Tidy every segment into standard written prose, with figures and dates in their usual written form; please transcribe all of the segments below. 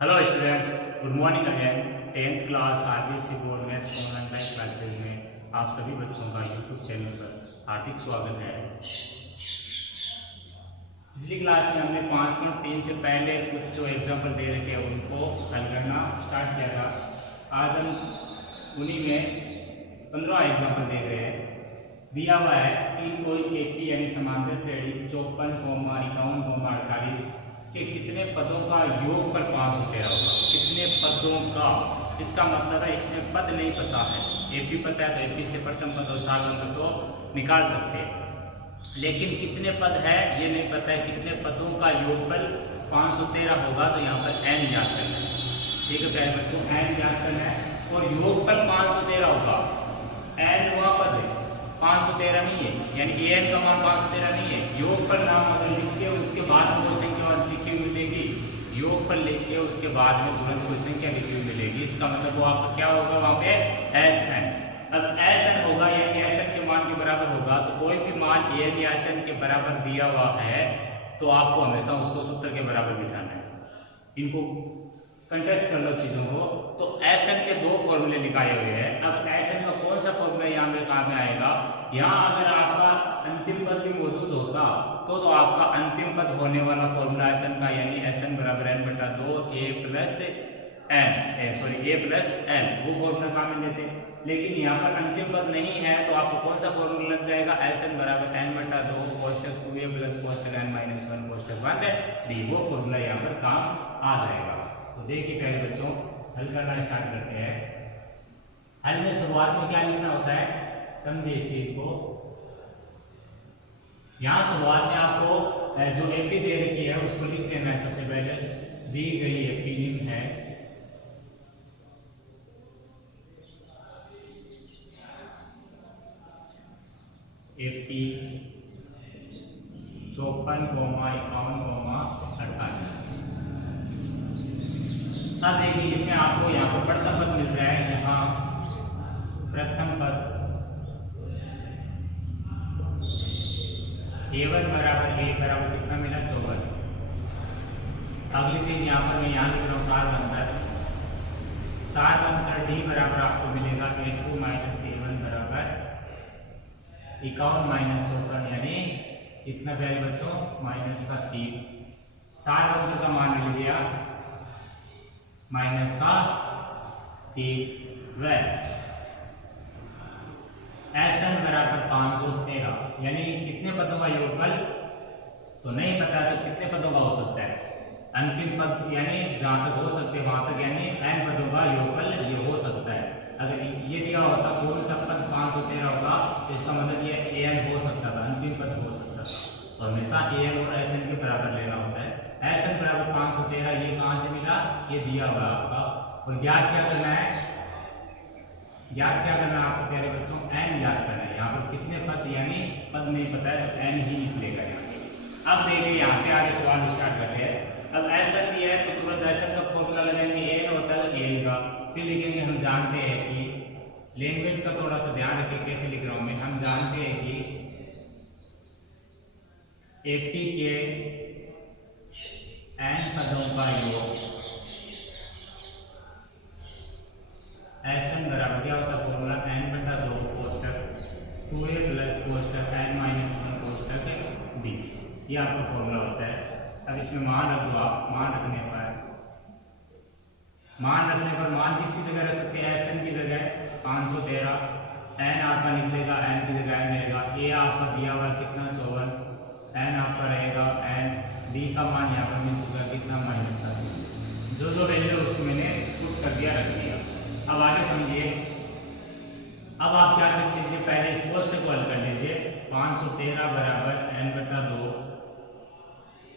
Hello students, good morning again. 10th class RBSE board में online classes में आप सभी बच्चों का यूट्यूब चैनल पर हार्दिक स्वागत है। पिछली क्लास में हमने 5.3 से पहले कुछ जो एग्जाम्पल दे रखे हैं उनको हल करना स्टार्ट किया था। आज हम उन्हीं में 15 एग्जाम्पल देख रहे हैं। दिया हुआ है कि कोई एपी यानी समांतर श्रेणी 54,51,48 के कितने पदों का योगफल 513 होगा। कितने पदों का, इसका मतलब है इसमें पद नहीं पता है। एपी पता है तो एपी से प्रथम पद और साधारण पद तो निकाल सकते हैं, लेकिन कितने पद है ये नहीं पता है। कितने पदों का योगफल 513 होगा तो यहाँ पर n ज्ञात करना है। ठीक है प्यारे बच्चों, n ज्ञात करना है और योगफल 513 होगा। n वहाँ पद है, 513 नहीं है, यानी कि n का मान 513 नहीं है। योगफल नाम अगर लिख के उसके बाद में वो संख्या लिखी हुई मिलेगी, योगफल लिख के उसके बाद में तुरंत कोई संख्या लिखी हुई मिलेगी, इसका मतलब वो आपका क्या होगा वहाँ पे Sn। अब Sn होगा यानी Sn के मान के बराबर होगा, तो कोई भी मान यदि Sn के बराबर दिया हुआ है तो आपको हमेशा उसको सूत्र के बराबर बिठाना है। इनको कंटेस्ट कर लो चीजों को। तो Sn के दो फॉर्मूले निकाले हुए हैं। अब Sn का कौन सा फॉर्मूला यहाँ पे काम में आएगा? यहाँ अगर आपका अंतिम पद भी मौजूद होता तो आपका अंतिम पद होने वाला फॉर्मूला Sn का यानी Sn बराबर n/2 a प्लस n वो फॉर्मूला काम में लेते। लेकिन यहाँ पर अंतिम पद नहीं है तो आपको कौन सा फॉर्मूला लग जाएगा? Sn बराबर n/2 कोष्टक 2a प्लस कोष्टक n-1 कोष्टक 1d। वो फॉर्मूला यहाँ पर काम आ जाएगा। तो देखिए पहले बच्चों, हल करना स्टार्ट करते हैं। हल में शुरुआत में क्या लिखना होता है, समझिए इस चीज को। यहाँ शुरुआत में आपको जो एपी दे रखी है उसको लिख देना है। सबसे पहले दी गई एपी निम्न है, एपी 54,51,48। अब देखिए इसमें आपको यहाँ पर प्रथम पद मिल रहा है। यहाँ प्रथम पद a1 बराबर a बराबर कितना मिला? 54। अगली चीज यहाँ पर मैं यहाँ लिख रहा हूँ सार अंतर d बराबर आपको मिलेगा a2 माइनस a1 बराबर 51 माइनस 54, यानी कितना प्यारे बच्चों? माइनस का 3। सार अंतर का मान मिल गया माइनस का 3। वह Sn बराबर 513, यानी कितने पदों का योगफल तो नहीं पता, तो कितने पदों का हो सकता है? अंतिम पद यानी जहां तक हो सकते हैं वहां तक, यानी n पदों का योगफल ये हो सकता है। अगर ये दिया होता कौन सा पद 513 होगा तो इसका मतलब ये an हो सकता था, अंतिम पद हो सकता था। तो हमेशा an और Sn के बराबर लेना होता है। Sn बराबर 513, ये कहां से मिला? ये दिया हुआ आपका। और ज्ञात क्या करना है? ज्ञात क्या करना है आपको प्यारे बच्चों? n ज्ञात करना है। यहाँ पर कितने पद, यानी पद नहीं पता है तो n ही निकलेगा यहाँ पे। अब देखिए यहाँ से आगे सवाल स्टार्ट करते हैं। अब Sn दिया है तो तुरंत Sn का फॉर्मूला लगाएंगे, n होता है a का। फिर लिखेंगे, हम जानते हैं कि लैंग्वेज का थोड़ा सा ध्यान रखें कैसे लिख रहा हूं मैं। हम जानते हैं कि एपी के n पदों का योग Sn बराबर क्या होता है? फॉर्मूला n/2 कोष्टक 2a प्लस कोष्टक n-1 कोष्टक d। ये आपका फॉर्मूला होता है। अब इसमें मान रख दो आप। मान रखने पर मान किसकी जगह रख सकते हैं? Sn की जगह 513। n आपका निकलेगा, n की जगह n रहेगा। a आपका दिया हुआ कितना? 54। n आपका रहेगा n, d का मान यहाँ पर मिल चुका कितना? माइनस का। जो वैल्यू है उसको मैंने पुट कर दिया, रख दिया। अब आगे समझिए। अब आप क्या कर लीजिए, पहले इस कोष्टक को हल कर लीजिए। 513 बराबर n/2,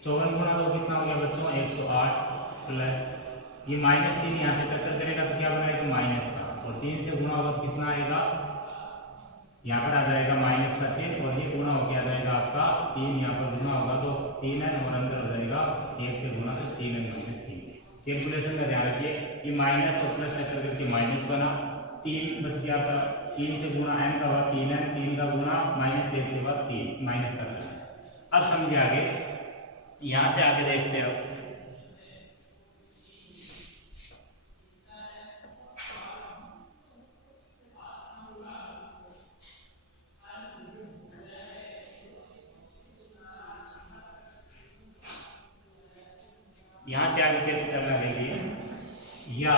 54 गुणा 2 कितना हो गया बच्चों? 108 प्लस ये माइनस 3 यहाँ से कट करेगा तो क्या बनेगा? माइनस का। और 3 से गुणा होगा तो कितना आएगा? यहाँ पर आ जाएगा माइनस का 3, और ये गुणा होकर आ जाएगा आपका 3। यहाँ पर गुणा होगा तो 3n और अंदर हो जाएगा 1 से गुणा तो 3n माइनस 3। कैलकुलेशन का ध्यान रखिए, ये माइनस और प्लस करके माइनस बना, 3 बच गया था। 3 से गुणा n का हुआ 3n, 3 का गुणा माइनस 1 से हुआ 3 माइनस का। अब समझिए आगे, यहां से आगे देखते हो। यहाँ से आगे कैसे चलना देखिए, या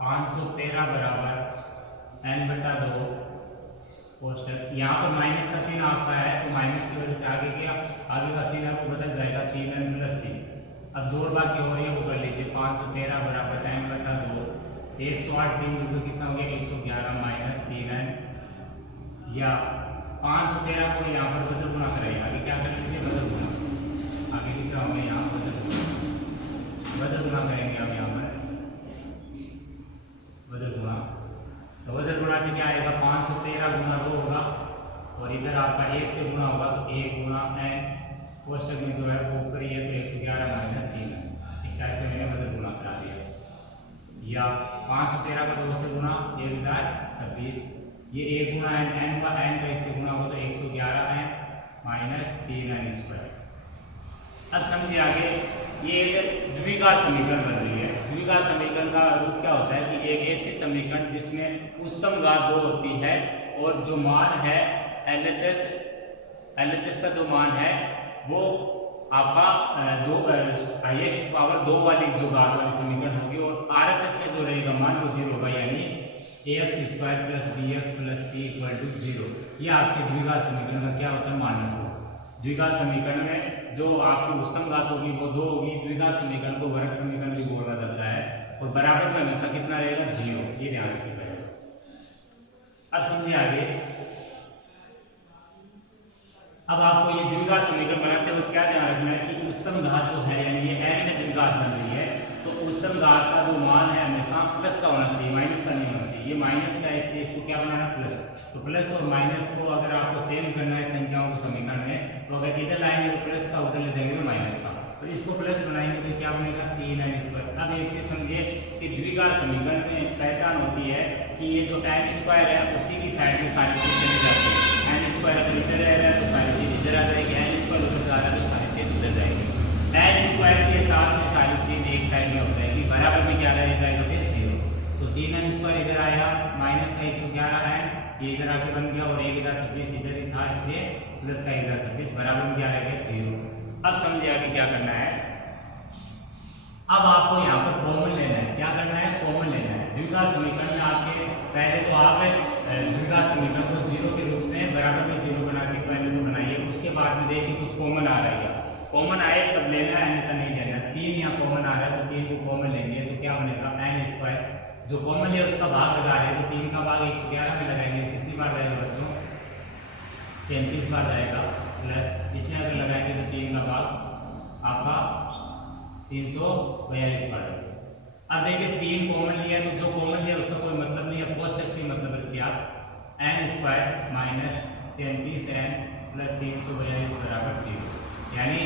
513 बराबर n/2 कोष्टक, यहाँ पर माइनस का चिन्ह आपका है तो माइनस की वजह से आगे क्या, आगे का चिन्ह आपको बदल जाएगा 3n + 3। अब जोड़ बाकी हो रही है वो कर लीजिए, 513 बराबर n/2, 108 3 दूर कितना हो गया 111 - 3n, या 513 को यहाँ पर बदल गुणा करेंगे, आगे क्या कर लीजिए बदल गुणा, आगे कितना होगा यहाँ बदल गुणा करेंगे अब यहाँ पर बदल गुणा, तो बदल गुणा से क्या आएगा 513 गुणा 2 होगा और इधर आपका 1 से गुणा होगा तो 1 गुणा n, कोष्टक में जो है वो ऊपर ही है तो 111 - 3 है। इस टाइप से मैंने बदल गुणा करा दिया, या 513 का 2 से गुणा 1026, ये 1 गुणा n का इससे गुणा होगा तो 111n - 3n²। अब समझिए आगे, ये एक द्विघात समीकरण बन रही है। द्विघात समीकरण का रूप क्या होता है कि एक ऐसी समीकरण जिसमें उच्चतम घात 2 होती है और जो मान है LHS का जो मान है वो आपका हाईएस्ट पावर 2 वाली जो घात वाली समीकरण होगी, और RHS में जो रहेगा मान वो 0 होगा, यानी ax² + bx + c = 0। यह आपके द्विघात समीकरण का क्या होता है, मानक हो। द्विघात समीकरण में जो आपकी उच्चतम घात होगी वो 2 होगी। द्विघात समीकरण को वर्ग समीकरण भी बोला जाता है, और बराबर में हमेशा कितना रहेगा 0, ये ध्यान रखिएगा। अब समझिए आगे, अब आपको ये द्विघात समीकरण बनाते हुए क्या ध्यान रखना है कि उच्चतम घात जो है यानी ये n में द्विघात बन रही है तो उच्चतम घात का जो मान है हमेशा प्लस का होना चाहिए, माइनस का नहीं होना चाहिए। ये माइनस का है इसलिए इसको क्या बनाना प्लस, तो प्लस और माइनस को अगर आपको चेंज करना है संख्याओं को समीकरण में, तो अगर इधर लाएंगे तो प्लस का, उधर ले जाएंगे तो माइनस का, तो इसको प्लस बनाएंगे तो क्या बनेगा 3n²। अब एक चीज समझिए कि द्विघात समीकरण में पहचान होती है कि ये जो n² है उसी की साइड में सारी चीज चली जाती है। n² अगर इधर रह रहा है तो सारी चीज इधर आ जाएगी, n² उधर जा रहा है तो सारी चीज उधर जाएगी। n² के साथ में सारी चीज एक साइड में हो जाएगी, बराबर में क्या रह जाएगा फिर 0। तो 3n² इधर आया माइनस का 111n, ये इधर आके बन गया, और 1,26 इधर ही था इसलिए प्लस का 1,26 बराबर में क्या रहेगा 0। अब समझिए आगे क्या करना है, अब आपको यहाँ पर कॉमन लेना है। क्या करना है, कॉमन लेना है। द्विघात समीकरण में आपके पहले तो आप द्विघात समीकरण को 0 के रूप में बराबर में 0 बना के पहले तो बनाइए, उसके बाद में देखिए कुछ कॉमन आ रहा है, कॉमन आए तब लेना है, अन्यथा नहीं लेना। 3 यहाँ कॉमन आ रहा है तो 3 को कॉमन लेंगे तो क्या बनेगा n², जो कॉमन है उसका भाग लगा रहे हैं तो 3 का भाग 111 में लगाएंगे, कितनी बार जाएगा बच्चों 37 बार जाएगा, प्लस इसमें अगर लगाएंगे तो 3 का भाग आपका 342 बार जाएगा। अब देखिए 3 कॉमन लिया है तो जो कॉमन लिया उसका कोई मतलब नहीं है, कोष्टक से मतलब रखिए आप n² - 37n + 342 बराबर 0, यानी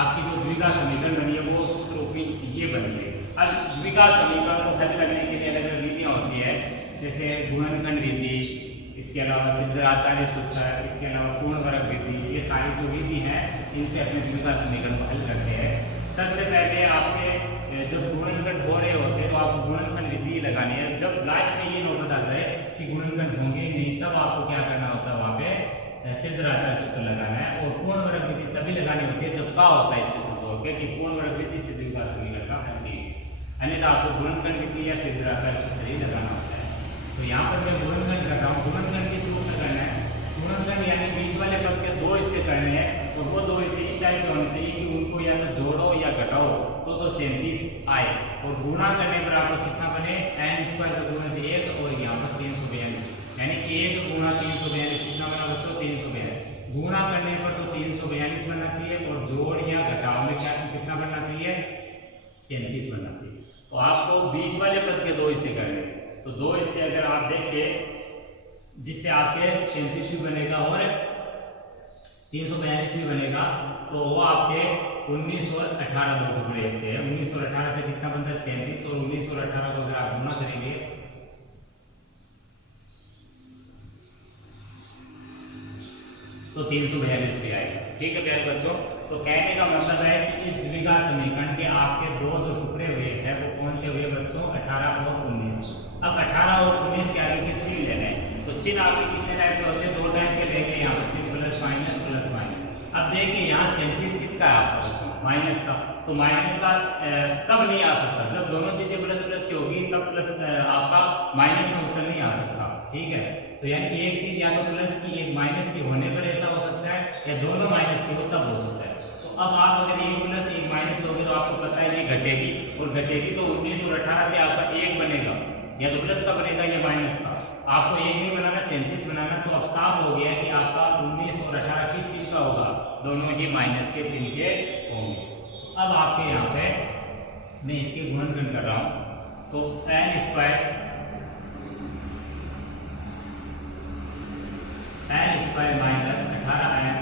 आपकी जो द्विघात समीकरण बनी है वो सूत्र रूपी ये बनी है। अब द्विघात समीकरण को हल करने के लिए अलग अलग विधियाँ होती है, जैसे गुणनखंड विधि, इसके अलावा सिद्धराचार्य सूत्र, इसके अलावा पूर्ण वर्ग विधि, ये सारी जो विधि है इनसे अपने द्विघात समीकरण को हल करते हैं। सबसे पहले आपके जब गुणनखंड हो रहे होते हैं तो आपको गुणनखंड विधि लगानी है। जब लास्ट में ये नौबत आता है कि गुणनखंड होंगे नहीं तब आपको क्या करना होता है, वहाँ पे सिद्धराचार्य सूत्र लगाना है। और पूर्ण वर्ग विधि तभी लगानी होती है जब का होता है इसके सूत्र होकर कि पूर्ण वर्ग विधि से द्विघात समीकरण का हल कीजिए, अन्यथा आपको गुणनखंड विधि या सिद्धराचार्य सूत्र ही लगाना होता है। तो यहाँ पर मैं गुणनखंड कर रहा हूँ, गुणनखंड किस रूप में करना है, गुणनखंड यानी बीच वाले पद के 2 हिस्से करने हैं, और वो 2 हिस्से इस टाइप के होने चाहिए कि उनको या तो जोड़ो या घटाओ तो 37 आए, और गुणा करने पर आपको कितना बने n² का गुणा से 1 और यहाँ पर 342, यानी 1 गुणा 342 कितना बना बच्चों 342। गुणा करने पर तो 342 बनना चाहिए, और जोड़ या घटाव में क्या कितना बनना चाहिए 37 बनना चाहिए। तो आपको बीच वाले पद के 2 हिस्से करने, तो 2 हिस्से अगर आप देखें जिससे आपके 37 भी बनेगा और 342 भी बनेगा, तो वो आपके 19 और 18 दो टुकड़े से है। 19 और 18 से कितना बनता है 37, और 19 और 18 को अगर आप गुणा करेंगे तो 342 पे आएगा। ठीक है प्यारे बच्चों, तो कहने का मतलब है कि इस द्विघात समीकरण के आपके 2 जो टुकड़े हुए हैं वो कौन से हुए बच्चों 18 और 19। अब 18 और 19 के आगे के चिन्ह लेने हैं, तो चिन्ह आपके कितने टाइप के होते हैं 2 टाइप के लेंगे, यहाँ पर प्लस माइनस प्लस माइनस। अब देखिए यहाँ 37 किसका किसका है आपका बच्चों, माइनस का। तो माइनस का कब नहीं आ सकता, जब दोनों चीजें प्लस प्लस की होगी तब प्लस आपका माइनस में उत्तर नहीं आ सकता, ठीक है। तो यानी एक चीज या तो प्लस की एक माइनस की होने पर ऐसा हो सकता है, या दोनों माइनस की हो तब हो सकता है। तो अब आप अगर एक प्लस एक माइनस लोगे तो आपको पता है ये घटेगी, और घटेगी तो 19 और 18 से आपका एक बनेगा, या तो प्लस का बनेगा या माइनस का। आपको एक नहीं बनाना, 37 बनाना। तो अब साफ हो गया कि आपका 19 और 18 किस चीज का होगा, दोनों ही माइनस के चिन्ह के होंगे। अब आपके यहाँ पे मैं इसके गुणनखंड कर रहा हूं, तो n square minus 18n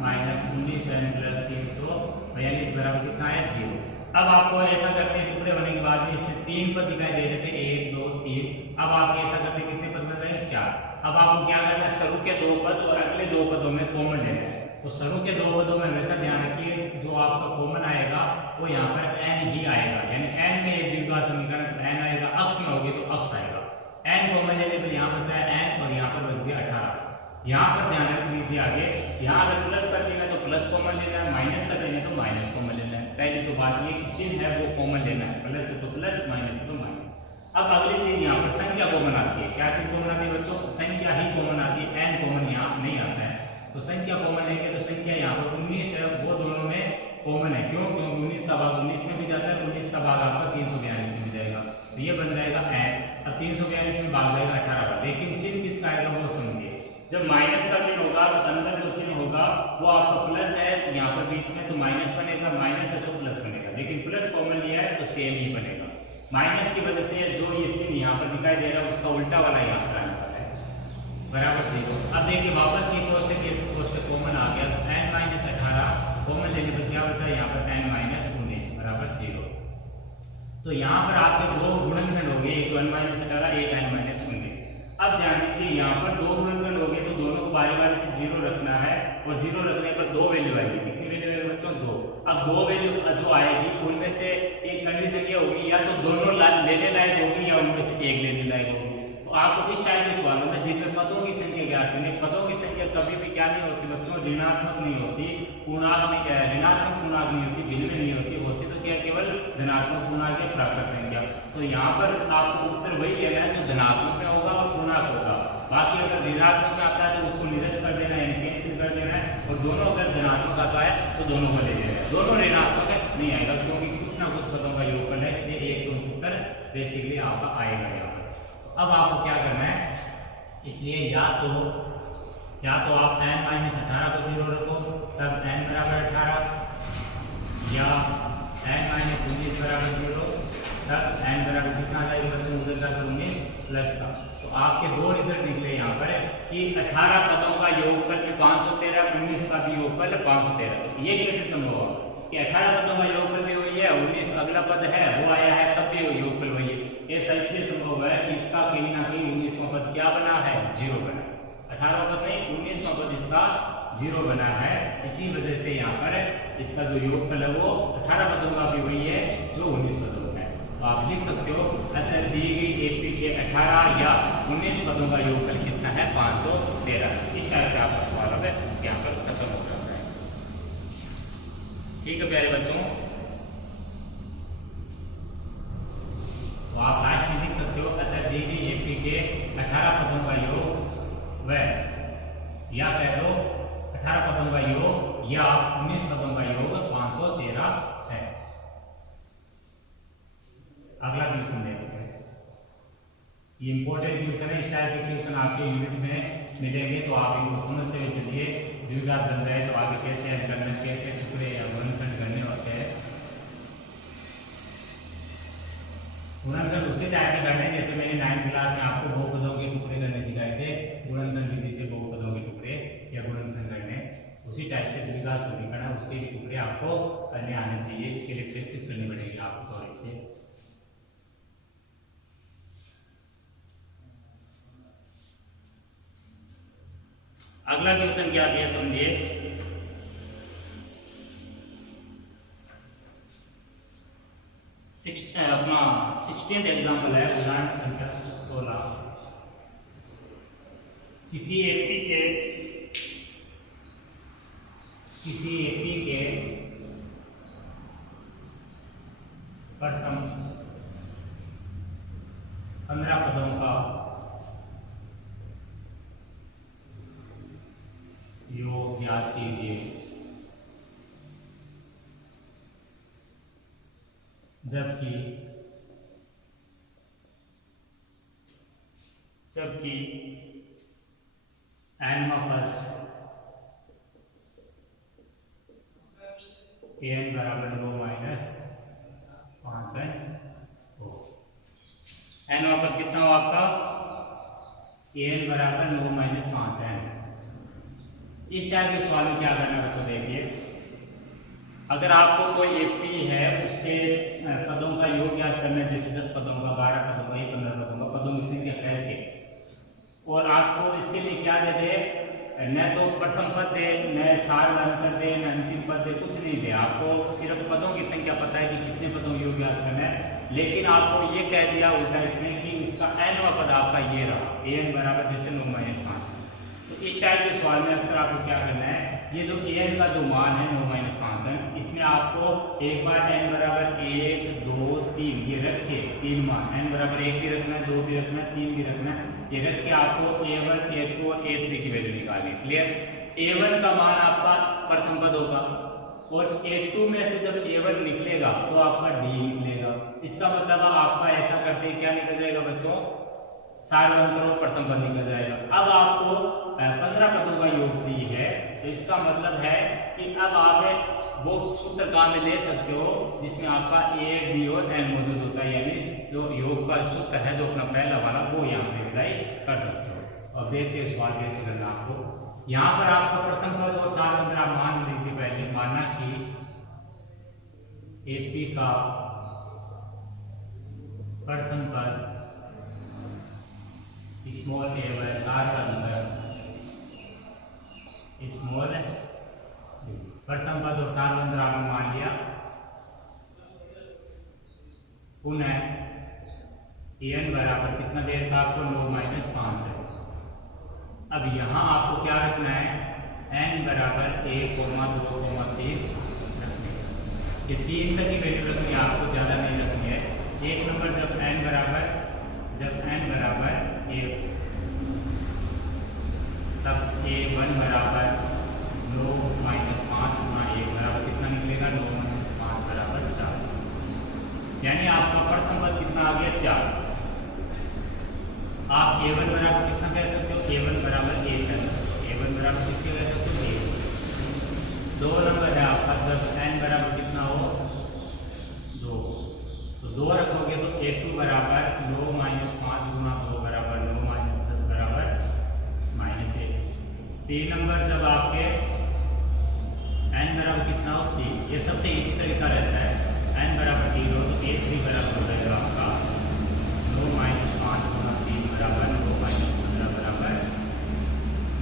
minus 19n plus 342 बराबर कितना है, 0। अब आपको ऐसा करते हैं, टुकड़े होने के बाद में इसमें 3 पद दिखाई दे रहे थे, 1 2 3। अब आप ऐसा करते हैं, कितने पद बन रहे हैं, 4। अब आपको क्या करना है, शुरू के 2 पद और अगले 2 पदों में कॉमन लेना है। तो शुरू के 2 पदों में हमेशा ध्यान रखिए, जो आपका कॉमन आएगा वो यहाँ पर n ही आएगा, यानी n में एक द्विघात समीकरण n आएगा, अक्ष में होगी तो अक्ष आएगा। n कॉमन लेने पर यहाँ बचा है n, और यहाँ पर बच गया 18। यहाँ पर ध्यान रख लीजिए आगे, यहाँ अगर प्लस का चिन्ह है तो प्लस कॉमन लेना है, माइनस का चिन्ह है तो माइनस कॉमन लेना है। पहले तो बात ये कि चिन्ह है वो कॉमन लेना है, प्लस है तो प्लस, माइनस है तो माइनस। अब अगली चीज यहाँ पर संख्या कॉमन आती है। क्या चीज कॉमन आती है बच्चों, संख्या ही कॉमन आती है, n कॉमन यहाँ नहीं आता है। तो संख्या कॉमन लेंगे तो संख्या यहाँ पर 19 है, वो दोनों में कॉमन है। क्यों, क्योंकि 19 का भाग 19 में भी जाता है, 19 का भाग आपका 342 में भी जाएगा, तो ये बन जाएगा n। अब 342 में भाग जाएगा 18, लेकिन चिन्ह किसका आएगा वो समझिए। जब माइनस का चिन्ह होगा तो अंदर जो चिन्ह होगा वो आपका प्लस है, यहाँ पर बीच में तो माइनस बनेगा, माइनस है तो प्लस बनेगा, लेकिन प्लस कॉमन लिया है तो सेम ही बनेगा। माइनस की वजह से जो ये चिन्ह यहाँ पर दिखाई दे रहा है उसका उल्टा वाला यहाँ पर आने वाला है, बराबर 0। अब देखिए वापस ये कोष्टक इस कोष्टक कॉमन आ गया, तो n माइनस 18 कॉमन लेने पर क्या बचा, यहाँ पर n माइनस 19 बराबर 0। तो यहाँ पर आपके दो गुणनखंड हो गए, एक तो n माइनस 18, एक n माइनस 19। अब ध्यान दीजिए, यहाँ पर दो गुणनखंड हो गए तो दोनों को बारी बारी से 0 रखना है, और 0 रखने पर 2 वैल्यू आएगी। कितनी वैल्यू आएगी बच्चों, 2। अब 2 वैल्यू जो आएगी उनमें से एक कंडीशन ये होगी, या तो दोनों लेने लायक होगी या उनमें से एक लेने लायक होगी। तो आपको इस टाइप के सवालों में जितने पदों की संख्या ज्ञात करनी, पदों की संख्या कभी भी क्या नहीं होती बच्चों, ऋणात्मक नहीं होती, पूर्णांक ऋणात्मक पूर्णांक नहीं होती, भिन्न में नहीं होती, होती तो क्या केवल धनात्मक पूर्णांक या प्राकृत संख्या। तो यहाँ पर आपको उत्तर वही लेना है जो धनात्मक में होगा और पूर्णांक होगा। बाकी अगर ऋणात्मक में आता है तो उसको निरस्त कर देना है, कैंसिल कर देना है, और दोनों अगर धनात्मक आता है तो दोनों को ले लेना है। दोनों ऋणात्मक है नहीं आएगा, क्योंकि कुछ ना कुछ पदों का योगफल है, इसलिए एक तो उत्तर बेसिकली आपका आएगा यहाँ पर। अब आपको क्या करना है, इसलिए या तो आप n माइनस 18 को 0 रखो तब n बराबर 18, या n माइनस 19 बराबर 0 तब n बराबर कितना आएगा बच्चों, उधर का 19 प्लस का। तो आपके दो रिजल्ट निकले यहाँ पर कि 18 पदों का योगफल 513, 19 का भी योगफल 513। तो ये कैसे संभव हुआ कि 18 पदों का योगफल भी वही है, 19 अगला पद है वो आया है तब भी योगफल वही है। ऐसा इसलिए संभव है कि इसका कहीं ना कहीं 19वां पद क्या बना है, 0 बना। 18वां पद नहीं, 19वां पद इसका 0 बना है। इसी वजह से यहाँ पर इसका जो योगफल है वो 18 पदों का भी वही है जो 19 पदों का है। तो आप लिख सकते हो अतः दी गई एपी के 18 या 19 पदों का योगफल कितना है, 513। इस टाइप से आपका सवाल अब यहाँ पर खत्म हो जाता है। ठीक है प्यारे बच्चों, तो आप लास्ट में लिख सकते हो अतः दी गई एपी के 18 पदों का योग व, या कह दो 18 पदों का योग या 19 पदों का योग 513 है। अगला क्वेश्चन देखते हैं, ये इंपॉर्टेंट क्वेश्चन है। इस टाइप के क्वेश्चन आपके यूनिट में मिलेंगे, तो आप इनको समझते हुए चलिए। द्विघात बन जाए तो आगे कैसे हल करना, कैसे टुकड़े या गुणनखंड करने होते हैं। गुणनखंड उसी टाइप के करने जैसे मैंने 9th क्लास में आपको बहुपदों के टुकड़े करने सिखाए थे, गुणनखंड विधि से बहुपदों के टुकड़े या गुणनखंड करने, उसी टाइप से द्विघात समीकरण उसके भी टुकड़े आपको करने आने चाहिए। इसके लिए प्रैक्टिस करनी पड़ेगी आपको थोड़ी सी। अगला क्वेश्चन क्या दिया समझिए, अपना 16th एग्जाम्पल है, उदाहरण संख्या 16। किसी एपी के जबकि nवां पद an बराबर 9 माइनस 5 है। nवां पद कितना हो आपका? an बराबर 9 माइनस 5 है। इस टाइप के सवाल में क्या करना है बच्चों, देखिए अगर आपको कोई एपी है उसके पदों का योग याद करना है, जैसे 10 पदों का, 12 पदों का, 15 पदों का, पदों की संख्या कह के, और आपको इसके लिए क्या दे दे, न तो प्रथम पद दे, न सार अंतर दे, न अंतिम पद दे, कुछ नहीं दे, आपको सिर्फ पदों की संख्या पता है कि कितने पदों का योग याद करना है, लेकिन आपको ये कह दिया उल्टा इसने कि इसका nवां पद आपका ये रहा, an बराबर जैसे 9 माइनस 5। तो इस टाइप के सवाल में अक्सर आपको क्या करना है, ये जो an का जो मान है 9 माइनस 5 है, इसमें आपको एक बार n बराबर 1 2 3 ये रख के, 3 मान n बराबर 1 भी रखना है, 2 भी रखना है, 3 भी रखना है, ये रख के आपको a1 a2 और a3 की वैल्यू निकालनी है। क्लियर? a1 का मान आपका प्रथम पद होगा और a2 में से जब a1 निकलेगा तो आपका d निकलेगा। इसका मतलब आपका ऐसा करते क्या निकल जाएगा बच्चों, सार अंतर और प्रथम पद निकल जाएगा। अब आपको 15 पदों का योग चाहिए है, तो इसका मतलब है कि अब आप वो सूत्र काम में ले सकते हो जिसमें आपका a b और n मौजूद होता है, यानी जो योग का सूत्र है जो अपना पहला वाला वो यहाँ पे अप्लाई कर सकते हो। और देखते हैं सवाल कैसे करना आपको। यहाँ पर आपको प्रथम पद और सार अंतर आप मान लीजिए, पहले माना कि एपी का प्रथम पद स्मॉल ए व सार का अंतर स्मॉल प्रथम पद और सार अंतर आपने मान लिया। पुनः n बराबर कितना देर का आपको 9 माइनस 5 है। अब यहाँ आपको क्या रखना है, n बराबर 1 2 3 रखने, ये 3 तक की वैल्यू रखनी है आपको, ज़्यादा नहीं रखनी है। एक नंबर जब n बराबर 1 तब a1 बराबर 9 माइनस 5 गुना 1 बराबर कितना निकलेगा, 9 माइनस 5 बराबर 4, यानी आपका प्रथम पद कितना आ गया 4। आप a1 बराबर कितना कह सकते हो, a1 बराबर 1 कह सकते हो, a1 बराबर किसके कह सकते हो 1। 2 नंबर है आपका जब n बराबर कितना हो 2, तो 2 रखोगे तो a2 बराबर 9 माइनस 5 गुना 2 बराबर 9 माइनस 10 बराबर -1। 3 नंबर जब आपके n बराबर कितना हो 3, ये सबसे इजी तरीका रहता है, n बराबर 3 हो तो a3 बराबर हो जाएगा आपका 9 माइनस 5 गुना 3 बराबर 9 माइनस 15 बराबर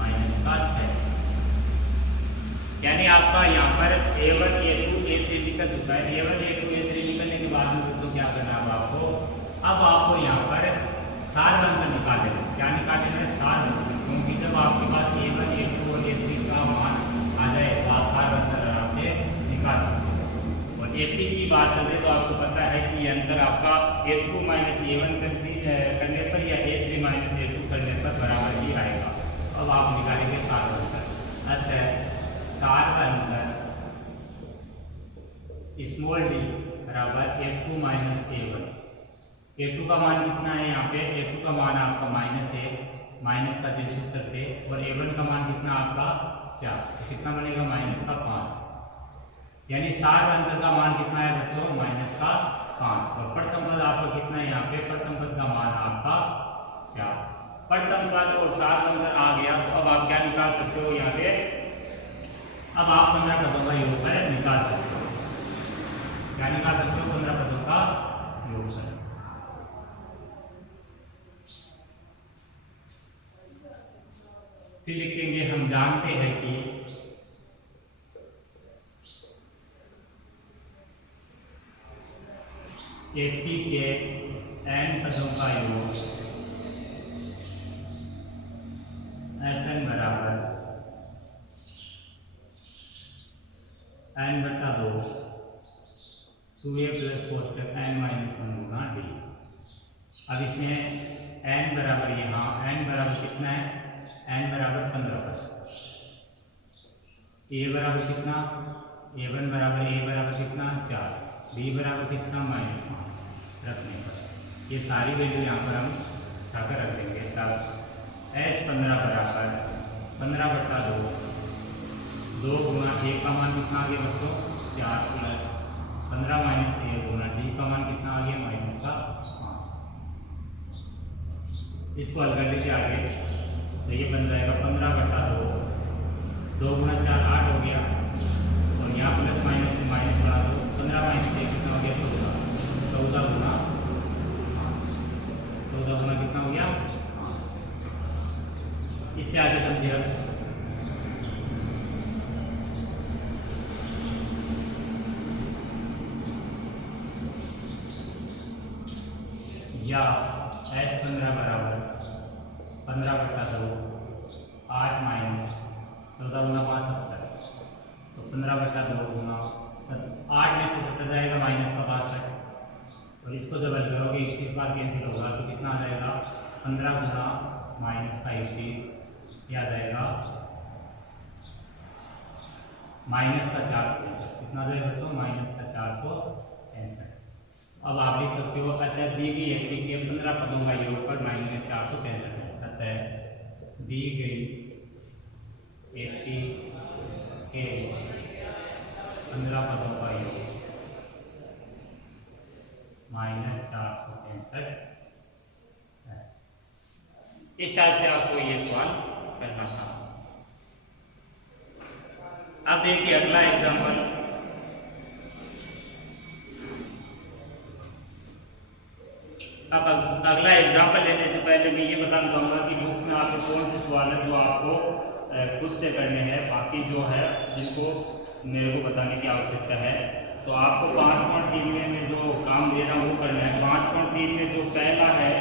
-6, यानी आपका यहाँ पर a1 a2 a3 निकल चुका है। a1 a2 a3 निकलने के बाद में बच्चों क्या करना है आपको, अब आपको यहाँ पर सार अंतर निकाले, क्या निकाले हैं सार अंतर, क्योंकि जब आपके पास a1 a2 और a3 का मान आ जाए तो आप सार अंतर आराम से निकाल सकते हो। और एपी की बात चले तो आपको पता है कि अंतर आपका a2 माइनस a1 करने पर या a3 माइनस a2 करने पर बराबर ही आएगा। अब आप निकालेंगे सार अंतर, अतः सार का अंतर स्मॉल d बराबर a2 माइनस a1। a2 का मान कितना है यहाँ पे, a2 का मान आपका -1 माइनस का चिन्ह सूत्र से, और a1 का मान कितना आपका 4, तो कितना बनेगा -5, यानी सार अंतर का मान कितना है बच्चों -5। और प्रथम पद आपका कितना है यहाँ पे, प्रथम पद का मान आपका 4। प्रथम पद और सार अंतर आ गया, तो अब आप क्या निकाल सकते हो यहाँ पे, अब आप 15 पदों का योगफल निकाल सकते हो। क्या निकाल सकते हो, 15 पदों का योगफल। फिर लिखेंगे हम जानते हैं कि एपी के n पदों का योग Sn बराबर n/2 2a प्लस कोष्टक n माइनस 1 गुना d। अब इसमें n बराबर यहाँ n बराबर कितना है, n बराबर 15 पर, a बराबर कितना a1 बराबर a बराबर कितना 4, b बराबर कितना -5 रखने पर ये सारी वैल्यू यहाँ पर हम उठाकर रख देंगे। तब S15 बराबर 15/2 2 गुना a का मान कितना आ गया बच्चों 4 प्लस 15 माइनस 1 गुना d का मान कितना आ गया -5। इसको हल कर लीजिए आगे तो ये बन जाएगा 15/2 2 गुना 4 8 हो गया और यहाँ प्लस माइनस से माइनस बढ़ा दो 15 माइनस 1 कितना हो गया 14 गुना 14 गुना कितना हो गया। इससे आगे समझिए या S15 बराबर 15/2 8 माइनस 14 गुना 5 70 तो 15/2 गुना 8 में से 70 जाएगा माइनस का 62 और इसको जब हल करोगे 21 बार कैंसिल होगा तो कितना आ जाएगा 15 गुना माइनस का 21 यह आ जाएगा माइनस का 465 कितना आ जाएगा बच्चों माइनस का 465। अब आप लिख सकते हो अतः दी गई एपी के 15 पदों का योगफल -465 है। अतः दी गई एपी के 15 पदों का योग -465 है। इस टाइप से आपको ये सवाल करना था। अब देखिए अगला एग्जाम्पल। अब अगला एग्जाम्पल लेने से पहले मैं ये बताना चाहूँगा कि बुक में आपके कौन से सवाल है जो आपको खुद से करने हैं, बाकी जो है जिनको मेरे को बताने की आवश्यकता है। तो आपको 5.3 में जो काम दे रहा हूँ वो करना है। 5.3 में जो पहला है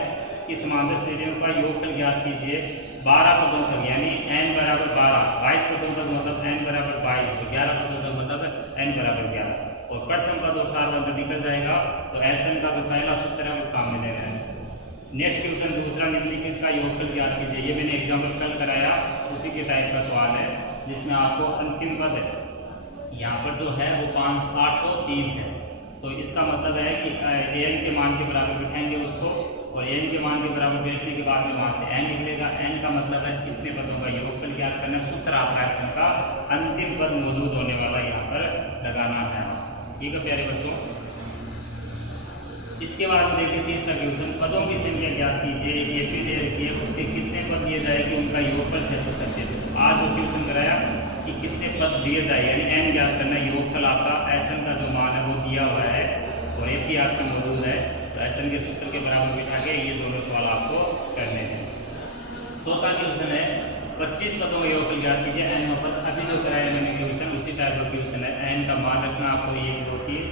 कि समावेश श्रेणियों का योगफल ज्ञात कीजिए 12 पदों तक, यानी n बराबर 12, 22 पदों तक मतलब n बराबर 22, तो 11 पदों तक मतलब n बराबर 11 और प्रथम पद और सार्वधातुक अंतर निकल जाएगा। तो SN का जो पहला सूत्र है वो काम में लेना है। नेक्स्ट क्वेश्चन दूसरा निम्नलिखित का योगफल ज्ञात कीजिए। ये मैंने एग्जाम्पल कल कराया, उसी के टाइप का सवाल है जिसमें आपको अंतिम पद है यहाँ पर जो है वो 803 है। तो इसका मतलब है कि an के मान के बराबर बिठाएंगे उसको और n के मान के बराबर बैठने के बाद में वहाँ से n निकलेगा। n का मतलब है कितने पदों का योगफल ज्ञात करना है। सूत्र आपका SN का अंतिम पद मौजूद होने वाला यहाँ पर लगाना है। ठीक है प्यारे बच्चों। इसके बाद में देखिए तीसरा क्वेश्चन, पदों की संख्या ज्ञात कीजिए। एपी दे रखी है, उसके कितने पद दिए जाए कि उनका योगफल 636। आज जो क्वेश्चन कराया कि कितने पद दिए जाए यानी n ज्ञात करना, योगफल आपका SN का जो मान है वो दिया हुआ है और एपी आपका मौजूद है। तो SN के सूत्र के बराबर बिठा के ये दोनों सवाल आपको करने हैं। चौथा क्वेश्चन है 25 पदों का योगफल ज्ञात कीजिए। n पद अभी जो कराया मैंने क्वेश्चन उसी टाइप का क्वेश्चन है। n का मान रखना आपको 1 2 3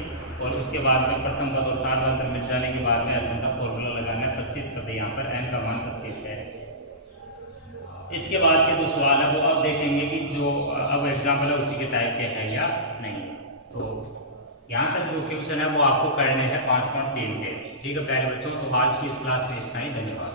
और उसके बाद में प्रथम पद और सार्वधातुक अंतर मिल जाने के बाद में SN का फॉर्मूला लगाना है। 25 पद यहाँ पर n का मान 25 है। इसके बाद के जो सवाल है वो अब देखेंगे कि जो अब एग्जाम्पल है उसी के टाइप के है या नहीं। तो यहाँ तक जो क्वेश्चन है वो आपको करने हैं 5.3 के। ठीक है प्यारे बच्चों, तो आज की इस क्लास में इतना ही। धन्यवाद।